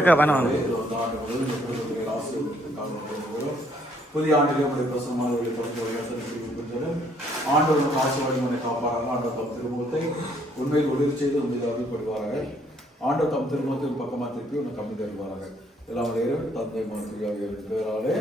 அக்கா வேணாம். புதிய ஆண்டிலே உடைய பிரசனமானவர்களை தொடர்ந்து ஆண்டவர் ஆசீர்வாதி மனை காப்பார்கள். ஆண்டவர் தம் திருமுகத்தை உண்மையில் ஒளிர் செய்து உண்மையில் அறிவிப்படுவார்கள். ஆண்டவர் தம் திருமுகத்தின் பக்கமாக திருப்பி உன்னை கம்மி தருவார்கள். எல்லாம் தந்தை மனசுக்காக பேராலே